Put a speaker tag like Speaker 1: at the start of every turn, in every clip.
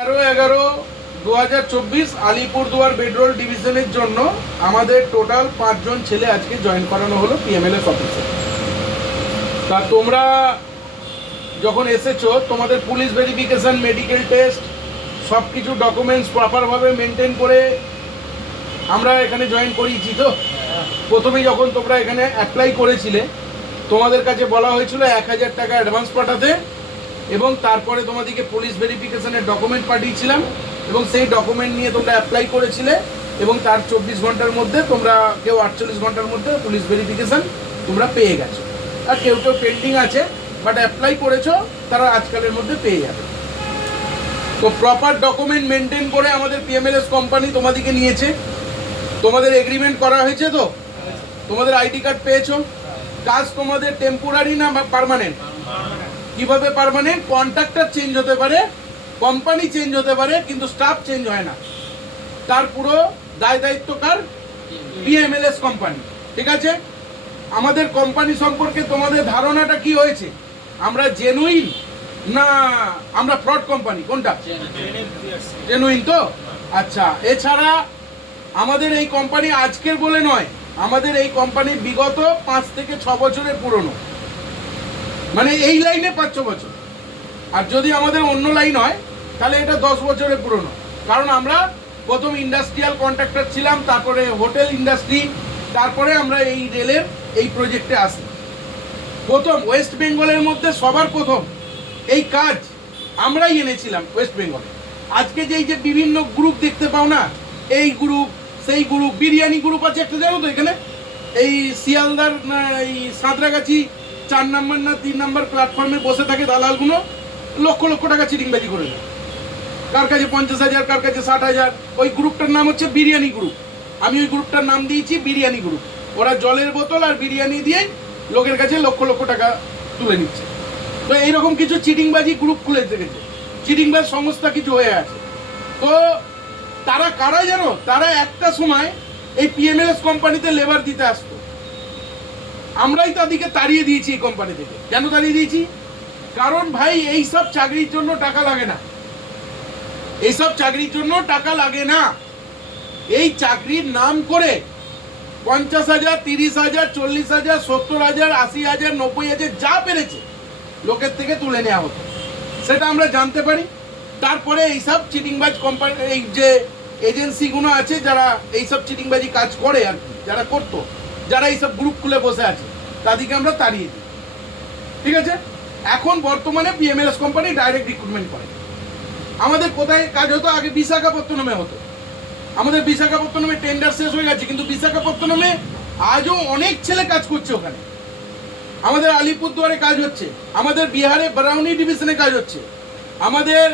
Speaker 1: তেরো এগারো দু হাজার চব্বিশ আলিপুরদুয়ার বেডরোল ডিভিশনের জন্য আমাদের টোটাল পাঁচজন ছেলে আজকে জয়েন করানো হলো পিএমএলএস অফিসে। তা তোমরা যখন এসেছ, তোমাদের পুলিশ ভেরিফিকেশন, মেডিকেল টেস্ট সব কিছু ডকুমেন্টস প্রপারভাবে মেনটেন করে আমরা এখানে জয়েন করিয়েছি তো? প্রথমেই যখন তোমরা এখানে অ্যাপ্লাই করেছিলে, তোমাদের কাছে বলা হয়েছিল এক হাজার টাকা অ্যাডভান্স পাঠাতে। এবং তারপরে তোমাদেরকে পুলিশ ভেরিফিকেশনের ডকুমেন্ট পাঠিয়েছিলাম এবং সেই ডকুমেন্ট নিয়ে তোমরা অ্যাপ্লাই করেছিলে এবং তার চব্বিশ ঘণ্টার মধ্যে তোমরা, কেউ আটচল্লিশ ঘণ্টার মধ্যে পুলিশ ভেরিফিকেশন তোমরা পেয়ে গেছো। আর কেউ কেউ পেন্ডিং আছে বাট অ্যাপ্লাই করেছ, তারা আজকালের মধ্যে পেয়ে যাবে। তো প্রপার ডকুমেন্ট মেনটেন করে আমাদের পিএমএলএস কোম্পানি তোমাদেরকে নিয়েছে। তোমাদের এগ্রিমেন্ট করা হয়েছে তো? তোমাদের আইডি কার্ড পেয়েছ? কাজ তোমাদের টেম্পোরারি না পার্মানেন্ট কীভাবে পার্মানেন্ট? কন্ট্রাক্টর চেঞ্জ হতে পারে, কোম্পানি চেঞ্জ হতে পারে, কিন্তু স্টাফ চেঞ্জ হয় না। তার পুরো দায় দায়িত্ব কার? বিএমএলএস কোম্পানি। ঠিক আছে? আমাদের কোম্পানি সম্পর্কে তোমাদের ধারণাটা কি হয়েছে? আমরা জেনুইন না আমরা ফ্রড কোম্পানি? কোনটা? জেনুইন তো? আচ্ছা এছাড়া আমাদের এই কোম্পানি আজকের বলে নয়, আমাদের এই কোম্পানি বিগত পাঁচ থেকে ছ বছরের পুরনো। মানে এই লাইনে পাঁচ, ছ বছর। আর যদি আমাদের অন্য লাইন হয়, তাহলে এটা দশ বছরের পুরনো। কারণ আমরা প্রথম ইন্ডাস্ট্রিয়াল কন্ট্রাক্টর ছিলাম, তারপরে হোটেল ইন্ডাস্ট্রি, তারপরে আমরা এই রেলের এই প্রজেক্টে আসি। প্রথম ওয়েস্ট বেঙ্গলের মধ্যে সবার প্রথম এই কাজ আমরাই এনেছিলাম ওয়েস্ট বেঙ্গলে। আজকে যে যে বিভিন্ন গ্রুপ দেখতে পাও না, এই গ্রুপ সেই গ্রুপ বিরিয়ানি গ্রুপ আছে, একটা জানো তো এখানে? এই শিয়ালদার এই সাঁতরাগাছি চার নাম্বার না তিন নাম্বার প্ল্যাটফর্মে বসে থাকে দালালগুলো, লক্ষ লক্ষ টাকা চিটিংবাজি করে দেয়। কার কাছে পঞ্চাশ হাজার, কার কাছে ষাট হাজার? ওই গ্রুপটার নাম হচ্ছে বিরিয়ানি গ্রুপ। আমি ওই গ্রুপটার নাম দিয়েছি বিরিয়ানি গ্রুপ। ওরা জলের বোতল আর বিরিয়ানি দিয়ে লোকের কাছে লক্ষ লক্ষ টাকা তুলে নিচ্ছে। তো এইরকম কিছু চিটিংবাজি গ্রুপ খুলে রেখেছে। চিটিংবাজ সংস্থা কিছু হয়ে আছে। তো তারা কারা জানো তারা একটা সময় এই পিএমএলএস কোম্পানিতে লেবার দিতে আসতো। আমরাই তাদেরকে তাড়িয়ে দিয়েছি এই কোম্পানি থেকে। কেন তাড়িয়ে দিয়েছি? কারণ ভাই, এই সব চাকরির জন্য টাকা লাগে না। এইসব চাকরির জন্য টাকা লাগে না। এই চাকরির নাম করে পঞ্চাশ হাজার, তিরিশ হাজার, চল্লিশ হাজার, সত্তর হাজার, আশি হাজার, নব্বই হাজার, যা পেরেছে লোকের থেকে তুলে নেওয়া হতো। সেটা আমরা জানতে পারি। তারপরে এইসব চিটিংবাজ কোম্পানি এই যে এজেন্সিগুলো আছে, যারা এইসব চিটিংবাজি কাজ করে আর কি, যারা করতো যারা এইসব গ্রুপ খুলে বসে আছে, তাদেরকে আমরা তাড়িয়ে দিই। ঠিক আছে? এখন বর্তমানে পিএমএলএস কোম্পানি ডাইরেক্ট রিক্রুটমেন্ট করে। আমাদের কোথায় কাজ হতো? আগে বিশাখাপত্তনমে হতো। আমাদের বিশাখাপত্তনমে টেন্ডার শেষ হয়ে গেছে, কিন্তু বিশাখাপত্তনমে আজও অনেক ছেলে কাজ করছে ওখানে। আমাদের আলিপুরদুয়ারে কাজ হচ্ছে, আমাদের বিহারে বারাউনি ডিভিশনে কাজ হচ্ছে, আমাদের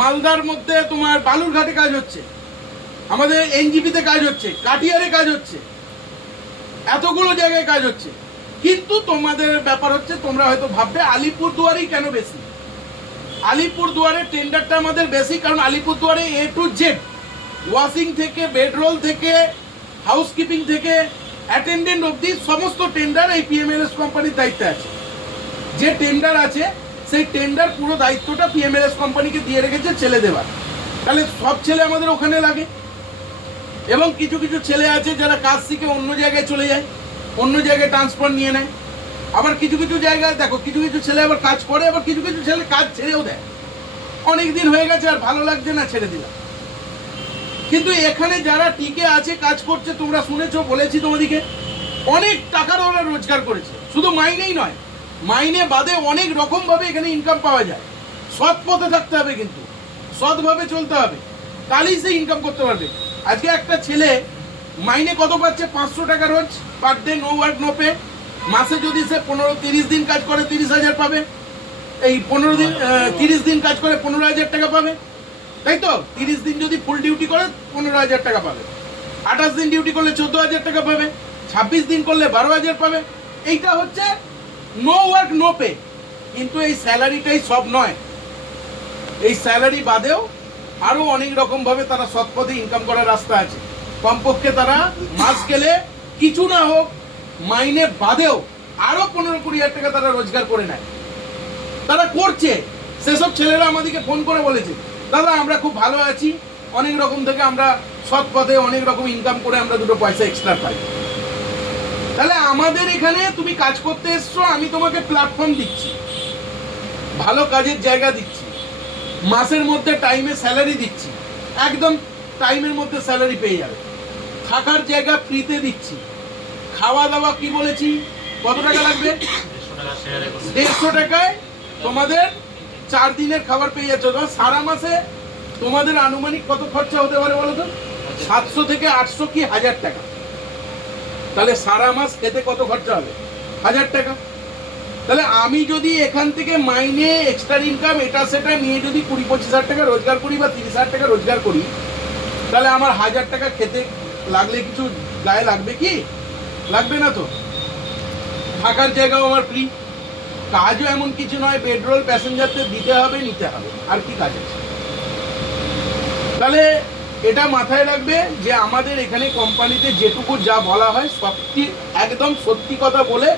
Speaker 1: মালদার মধ্যে তোমার বালুরঘাটে কাজ হচ্ছে, আমাদের এনজিপিতে কাজ হচ্ছে, কাটিয়ারে কাজ হচ্ছে। এতগুলো জায়গায় কাজ হচ্ছে। কিন্তু তোমাদের ব্যাপার হচ্ছে, তোমরা হয়তো ভাববে, আলিপুরদুয়ারেই কেন বেশি? আলিপুর আলিপুরদুয়ারের টেন্ডারটা আমাদের বেশি, কারণ আলিপুরদুয়ারে এ টু জেড ওয়াশিং থেকে বেডরোল থেকে হাউসকিপিং থেকে অ্যাটেন্ডেন্ট অবধি সমস্ত টেন্ডার এই পিএমএলএস কোম্পানির দায়িত্বে আছে। যে টেন্ডার আছে, সেই টেন্ডার পুরো দায়িত্বটা পিএমএলএস কোম্পানিকে দিয়ে রেখেছে ছেলে দেওয়ার তাহলে সব ছেলে আমাদের ওখানে লাগে। এবং কিছু কিছু ছেলে আছে যারা কাজ শিখে অন্য জায়গায় চলে যায়, অন্য জায়গায় ট্রান্সফার নিয়ে নেয়। আবার কিছু কিছু জায়গায় দেখো, কিছু কিছু ছেলে আবার কাজ করে, আবার কিছু কিছু ছেলে কাজ ছেড়েও দেয়। অনেক দিন হয়ে গেছে আর ভালো লাগছে না ছেড়ে দিলাম। কিন্তু এখানে যারা টিকে আছে, কাজ করছে, তোমরা শুনেছো, বলেছি তোমাদেরকে, অনেক টাকার ওরা রোজগার করেছে। শুধু মাইনেই নয়, মাইনে বাদে অনেক রকমভাবে এখানে ইনকাম পাওয়া যায়। সৎ পথে থাকতে হবে কিন্তু, সৎভাবে চলতে হবে। তাহলেই সে ইনকাম করতে পারবে। আজকে একটা ছেলে মাইনে কত পাচ্ছে? পাঁচশো টাকা রোজ per day no work no pay মাসে যদি সে পনেরো, তিরিশ দিন কাজ করে, তিরিশ হাজার পাবে। এই পনেরো দিন তিরিশ দিন কাজ করে, পনেরো হাজার টাকা পাবে। তাই তো? তিরিশ দিন যদি ফুল ডিউটি করে, পনেরো হাজার টাকা পাবে। আঠাশ দিন ডিউটি করলে চোদ্দ হাজার টাকা পাবে। ছাব্বিশ দিন করলে বারো হাজার পাবে। এইটা হচ্ছে নো ওয়ার্ক নো পে কিন্তু এই স্যালারিটাই সব নয়। এই স্যালারি বাদেও আরও অনেক রকমভাবে তারা সৎ পথে ইনকাম করার রাস্তা আছে। কমপক্ষে তারা মাস গেলে কিছু না হোক, মাইনে বাদেও আরও পনেরো কুড়ি হাজার টাকা তারা রোজগার করে নেয়। তারা করছে। সেসব ছেলেরা আমাদেরকে ফোন করে বলেছে, দাদা, আমরা খুব ভালো আছি। অনেক রকম থেকে আমরা সৎ পথে অনেক রকম ইনকাম করে আমরা দুটো পয়সা এক্সট্রা পাই। তাহলে আমাদের এখানে তুমি কাজ করতে এসছো, আমি তোমাকে প্ল্যাটফর্ম দিচ্ছি। ভালো কাজের জায়গা দিচ্ছি। মাসের মধ্যে টাইমে স্যালারি দিচ্ছি। একদম টাইমের মধ্যে স্যালারি পেয়ে যাবে। থাকার জায়গা ফ্রিতে দিচ্ছি। খাওয়া দাওয়া কি বলেছি? কত টাকা লাগবে?
Speaker 2: দেড়শো
Speaker 1: টাকায় তোমাদের চার দিনের খাবার পেয়ে যাচ্ছ। সারা মাসে তোমাদের আনুমানিক কত খরচা হতে পারে বলো তো? সাতশো থেকে আটশো কি হাজার টাকা? তাহলে সারা মাস খেতে কত খরচা হবে? হাজার টাকা। তাহলে আমি যদি এখান থেকে মাইনে এক্সট্রা ইনকাম এটা সেটা নিয়ে যদি কুড়ি পঁচিশ হাজার টাকা রোজগার করি বা তিরিশ হাজার টাকা রোজগার করি, তাহলে আমার হাজার টাকা খেতে লাগলে কিছু গায়ে লাগবে কি? লাগবে না তো? থাকার জায়গাও আমার ফ্রি কাজও এমন কিছু নয় পেট্রোল প্যাসেঞ্জারদের দিতে হবে, নিতে হবে। আর কি কাজ আছে? তাহলে এটা মাথায় রাখবে যে আমাদের এখানে কোম্পানিতে যেটুকু যা বলা হয় সত্যি, একদম সত্যি কথা বলে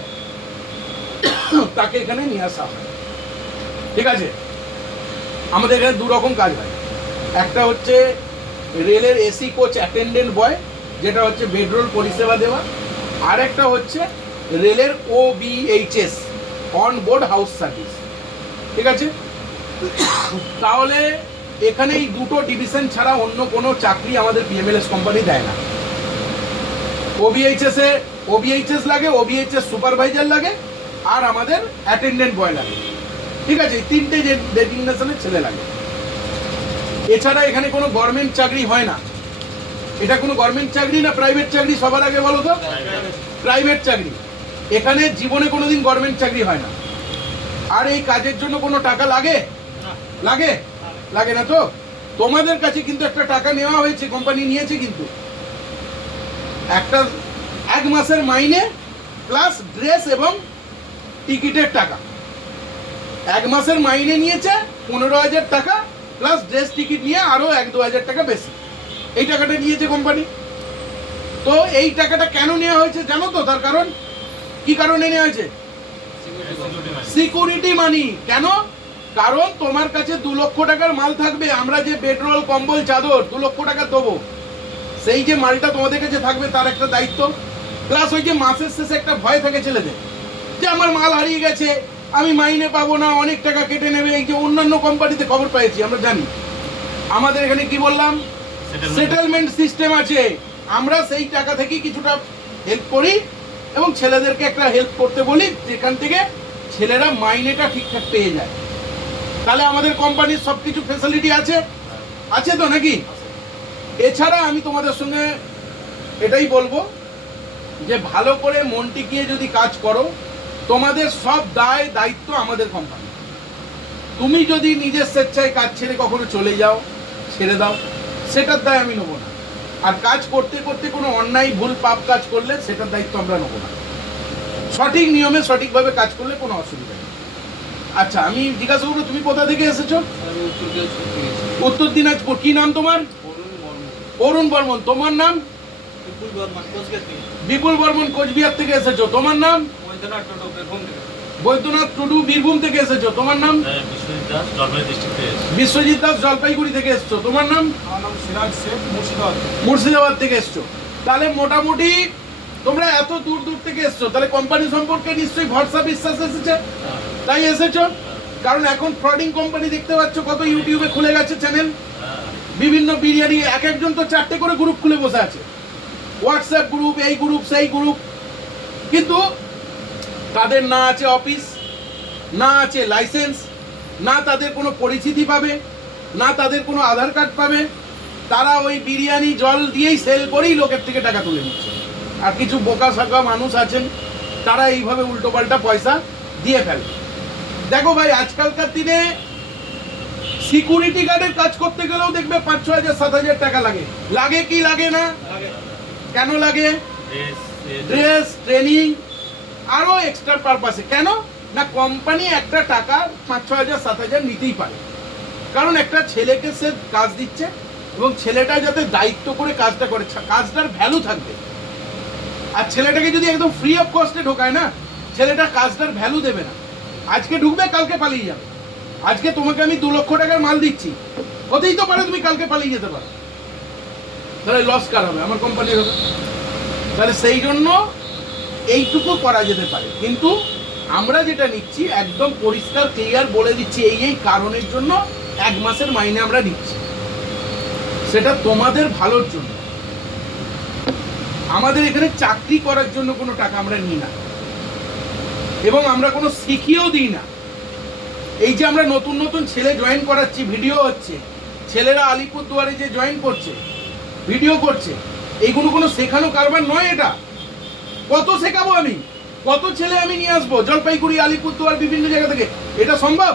Speaker 1: তাকে এখানে নিয়ে আসা হয়। ঠিক আছে? আমাদের এখানে দু রকম কাজ হয়। একটা হচ্ছে রেলের এসি কোচ অ্যাটেন্ডেন্ট বয়, যেটা হচ্ছে বেডরোল পরিষেবা দেওয়া। আর একটা হচ্ছে রেলের O BHS on board house service ঠিক আছে? তাহলে এখানে এই দুটো ডিভিশন ছাড়া অন্য কোনো চাকরি আমাদের পিএমএলএস কোম্পানি দেয় না। ওবিএইচএস এ ওবিএইচএস লাগে ও ওবিএইচএস সুপারভাইজার লাগে আর আমাদের অ্যাটেন্ডেন্ট বয় লাগে। ঠিক আছে এই তিনটে যে ডেজিগনেশনের ছেলে লাগে। এছাড়া এখানে কোনো গভর্নমেন্ট চাকরি হয় না। এটা কোনো গভর্নমেন্ট চাকরি না প্রাইভেট চাকরি? সবার আগে বলো তো। প্রাইভেট চাকরি। এখানে জীবনে কোনোদিন গভর্নমেন্ট চাকরি হয় না। আর এই কাজের জন্য কোনো টাকা লাগে? লাগে? লাগে। না তো? তোমাদের কাছে কিন্তু একটা টাকা নেওয়া হয়েছে কোম্পানি নিয়েছে কিন্তু। একটা এক মাসের মাইনে প্লাস ড্রেস এবং টিকিটের টাকা। এক মাসের মাইনে নিয়েছে পনেরো হাজার টাকা প্লাস ড্রেস টিকিট নিয়ে আরও এক দু হাজার টাকা বেশি। এই টাকাটা নিয়েছে কোম্পানি তো এই টাকাটা কেন নেওয়া হয়েছে জানো তো? তার কারণ, কি কারণে নেওয়া হয়েছে? সিকিউরিটি মানি কেন? কারণ তোমার কাছে দু লক্ষ টাকার মাল থাকবে। আমরা যে পেট্রোল, কম্বল, চাদর দু লক্ষ টাকা দেবো। সেই যে মালটা তোমাদের কাছে থাকবে, তার একটা দায়িত্ব। প্লাস ওই যে মাসের শেষে একটা ভয় থাকে ছেলেদের। যে আমার মাল হারিয়ে গেছে আমি মাইনে পাবো না অনেক টাকা কেটে নেবে এই যে অন্যান্য কোম্পানিতে খবর পেয়েছি আমরা জানি। আমাদের এখানে কি বললাম? সেটেলমেন্ট সিস্টেম আছে। আমরা সেই টাকা থেকেই কিছুটা হেল্প করি এবং ছেলেদেরকে একটা হেল্প করতে বলি যেখান থেকে ছেলেরা মাইনেটা ঠিকঠাক পেয়ে যায়। তাহলে আমাদের কোম্পানির সব কিছু ফেসিলিটি আছে? আছে তো নাকি? এছাড়া আমি তোমাদের সঙ্গে এটাই বলব যে ভালো করে মন টিকিয়ে যদি কাজ করো তোমাদের সব দায় দায়িত্ব আমাদের কোম্পানি তুমি যদি নিজের স্বেচ্ছায় কাজ ছেড়ে কখনো চলে যাও ছেড়ে দাও সেটার দায় আমি নেব না। আর কাজ করতে করতে কোনো অন্যায় ভুল পাপ কাজ করলে সেটার দায়িত্ব আমরা নেব না। সঠিক নিয়মে সঠিকভাবে কাজ করলে কোনো অসুবিধা নেই। আচ্ছা আমি জিজ্ঞাসা করব তুমি কোথা থেকে এসেছ?
Speaker 3: উত্তর দিনাজপুর।
Speaker 1: কি নাম তোমার?
Speaker 3: অরুণ বর্মন।
Speaker 1: তোমার নাম।
Speaker 3: বিপুল বর্মন কোচবিহার থেকে
Speaker 1: এসেছ। তোমার নাম?
Speaker 3: বৈদ্যনাথ
Speaker 1: টুডু বীরভূম থেকে। এসেছ। তোমার নাম?
Speaker 2: বিশ্বজিৎ দাস জলপাইগুড়ি থেকে এসেছি।
Speaker 1: বিশ্বজিৎ দাস জলপাইগুড়ি থেকে এসছো। তোমার নাম?
Speaker 3: মুর্শিদাবাদ থেকে।
Speaker 1: এসছো। তাহলে মোটামুটি তোমরা এত দূর দূর থেকে এসছো। তাহলে কোম্পানি সম্পর্কে নিশ্চয়ই ভরসা বিশ্বাস এসেছে? তাই এসেছ? কারণ এখন ফ্রডিং কোম্পানি দেখতে পাচ্ছ কত ইউটিউবে খুলে গেছে চ্যানেল
Speaker 2: হ্যাঁ,
Speaker 1: বিভিন্ন বিরিয়ানি এক একজন তো চারটে করে গ্রুপ খুলে বসে আছে। হোয়াটসঅ্যাপ গ্রুপ এই গ্রুপ সেই গ্রুপ কিন্তু তাদের না আছে অফিস না আছে লাইসেন্স না তাদের কোনো পরিচিতি পাবে না তাদের কোনো আধার কার্ড পাবে। তারা ওই বিরিয়ানি জল দিয়েই সেল করেই লোকের থেকে টাকা তুলে নিচ্ছে। আর কিছু বোকা সাকা মানুষ আছেন তারা এইভাবে উল্টোপাল্টা পয়সা দিয়ে ফেলে। দেখো ভাই আজকালকার দিনে সিকিউরিটি গার্ডের কাজ করতে গেলেও দেখবে পাঁচ ছ হাজার সাত হাজার টাকা লাগে। লাগে কি লাগে না? কেন লাগে?
Speaker 2: ড্রেস
Speaker 1: ট্রেনিং আরও এক্সট্রা পারপাসে কেন? না কোম্পানি একটা টাকা পাঁচ ছ হাজার, সাত হাজার নিতেই পারে। কারণ একটা ছেলেকে সে কাজ দিচ্ছে এবং ছেলেটা যাতে দায়িত্ব করে কাজটা করে কাজটার ভ্যালু থাকবে। আর ছেলেটাকে যদি একদম ফ্রি অফ কস্টে ঢোকায় না, ছেলেটা কাজটার ভ্যালু দেবে না। আজকে ঢুকবে, কালকে পালিয়ে যাবে। আজকে তোমাকে আমি দু লক্ষ টাকার মাল দিচ্ছি। হতেই তো পারে তুমি কালকে পালিয়ে যেতে পারো। তাহলে লস কার হবে? আমার কোম্পানির হবে। তাহলে সেই জন্য এইটুকু করা যেতে পারে। কিন্তু আমরা যেটা নিচ্ছি, একদম পরিষ্কার ক্লিয়ার বলে দিচ্ছি এই এই কারণের জন্য এক মাসের মাইনে আমরা নিচ্ছি। সেটা তোমাদের ভালোর জন্য। আমাদের এখানে চাকরি করার জন্য কোনো টাকা আমরা নিই না। এবং আমরা কোনো শিখিয়েও দিই না। এই যে আমরা নতুন নতুন ছেলে জয়েন করাচ্ছি ভিডিও হচ্ছে। ছেলেরা আলিপুরদুয়ারে যে জয়েন করছে ভিডিও করছে। এইগুলো কোনো শেখানো কারবার নয় এটা। কত শেখাবো আমি? কত ছেলে আমি নিয়ে আসব? জলপাইগুড়ি, আলিপুরদুয়ার, বিভিন্ন জায়গা থেকে। এটা সম্ভব?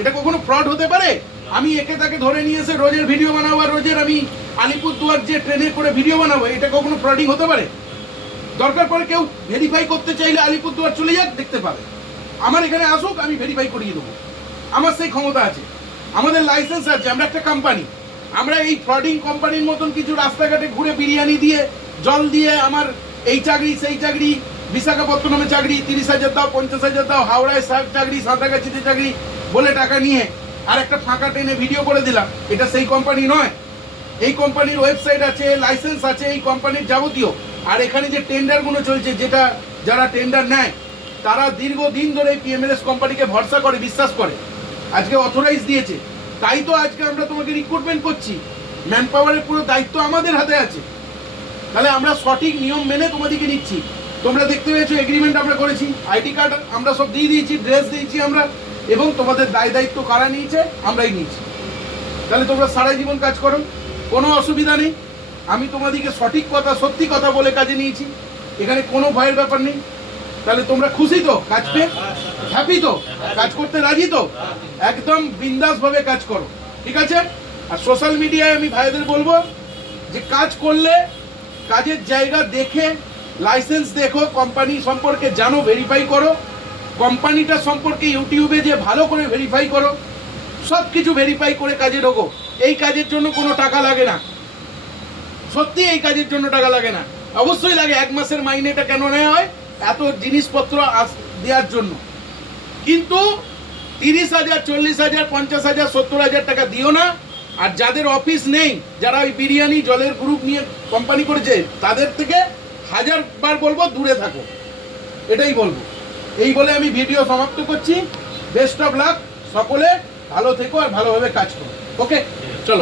Speaker 1: এটা কখনো ফ্রড হতে পারে? আমি একে তাকে ধরে নিয়ে এসে রোজের ভিডিও বানাবো আর রোজের আমি আলিপুরদুয়ার যে ট্রেনে করে ভিডিও বানাবো, এটা কখনো ফ্রডিং হতে পারে? দরকার পড়ে কেউ ভেরিফাই করতে চাইলে আলিপুরদুয়ার চলে যাক, দেখতে পাবে। আমার এখানে আসুক, আমি ভেরিফাই করিয়ে দেবো। আমার সেই ক্ষমতা আছে। আমাদের লাইসেন্স আছে, আমরা একটা কোম্পানি আমরা এই ফ্রডিং কোম্পানির মতন কিছু রাস্তাঘাটে ঘুরে বিরিয়ানি দিয়ে, জল দিয়ে আমার এই চাকরি, সেই চাকরি বিশাখাপত্তনমে চাকরি, তিরিশ হাজার দাও, পঞ্চাশ হাজার দাও, হাওড়ায় সা- চাকরি, সাঁতরাগাছিতে চাকরি, বলে টাকা নিয়ে আর একটা ফাঁকা টেনে ভিডিও করে দিলাম। এটা সেই কোম্পানি নয়। এই কোম্পানির ওয়েবসাইট আছে লাইসেন্স আছে, এই কোম্পানির যাবতীয়। আর এখানে যে টেন্ডারগুলো চলছে, যেটা যারা টেন্ডার নেয়, তারা দীর্ঘদিন ধরে পিএমএলএস কোম্পানিকে ভরসা করে, বিশ্বাস করে। আজকে অথরাইজ দিয়েছে। তাই তো আজকে আমরা তোমাকে রিক্রুটমেন্ট করছি। ম্যান পাওয়ারের পুরো দায়িত্ব আমাদের হাতে আছে। তাহলে আমরা সঠিক নিয়ম মেনে তোমাদেরকে নিচ্ছি। তোমরা দেখতে পেয়েছ এগ্রিমেন্ট আমরা করেছি আইডি কার্ড আমরা সব দিয়ে দিয়েছি ড্রেস দিয়েছি আমরা, এবং তোমাদের দায় দায়িত্ব কারা নিয়েছে, আমরাই নিয়েছি। তাহলে তোমরা সারা জীবন কাজ করো, কোনো অসুবিধা নেই। আমি তোমাদেরকে সঠিক কথা, সত্যি কথা বলে কাজে নিয়েছি। এখানে কোনো ভয়ের ব্যাপার নেই। তাহলে তোমরা খুশি তো? কাজ পেয়ে? হ্যাপি তো? কাজ করতে রাজি তো? একদম বিন্দাস ভাবে কাজ করো। ঠিক আছে? আর সোশ্যাল মিডিয়ায় আমি ভাইদের বলব যে কাজ করলে কাজের জায়গা দেখে লাইসেন্স দেখো কোম্পানি সম্পর্কে জানো ভেরিফাই করো। কোম্পানিটা সম্পর্কে ইউটিউবে যে ভালো করে ভেরিফাই করো সব কিছু ভেরিফাই করে কাজে ঢোকো। এই কাজের জন্য কোনো টাকা লাগে না। সত্যি এই কাজের জন্য টাকা লাগে না। অবশ্যই লাগে, এক মাসের মাইনেটা কেন নেওয়া হয়? এত জিনিসপত্র আস- দেওয়ার জন্য। কিন্তু তিরিশ হাজার, চল্লিশ হাজার, পঞ্চাশ হাজার, সত্তর হাজার টাকা দিও না। আর যাদের অফিস নেই, যারা ওই বিরিয়ানি, জলের গ্রুপ নিয়ে কোম্পানি করেছে, তাদের থেকে হাজার বার বলব দূরে থাকো। এটাই বলব। এই বলে আমি ভিডিও সমাপ্ত করছি। বেস্ট অফ লাক সকলে ভালো থেকো আর ভালোভাবে কাজ করো। ওকে চলো.